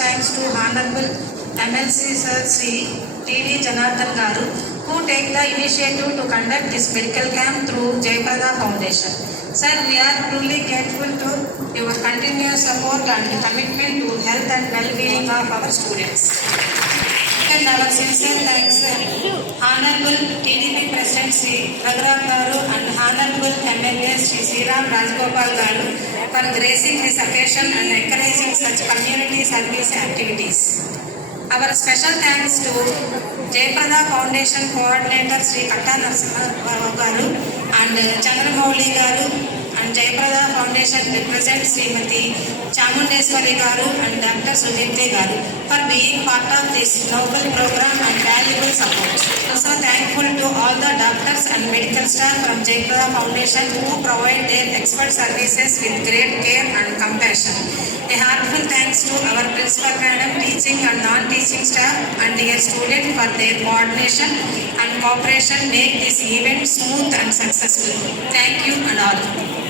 thanks to Honorable MLC Sir Sri T.D. Janardhan Garu, who take the initiative to conduct this medical camp through Jayaprada Foundation. Sir, we are truly grateful to your continuous support and commitment to health and well-being of our students. And our sincere thanks Honorable TDP President Sri Raghuram Garu and Honorable MLA Sri Sriram Rajgopal Garu for gracing this occasion and encouraging such community service activities. Our special thanks to Jayaprada Foundation Coordinator Sri Katta Narasimha Garu and Chandramouli Garu, and Jayaprada Foundation represent Srimati Chamundeswari Garu and Dr. Sudipti Garu for being part of this noble program and valuable support. Also thankful to all the doctors and medical staff from Jayaprada Foundation who provide their expert services with great care and compassion. A heartfelt thanks to our principal madam, teaching and non-teaching staff and dear students for their coordination and cooperation make this event smooth and successful. Thank you and all.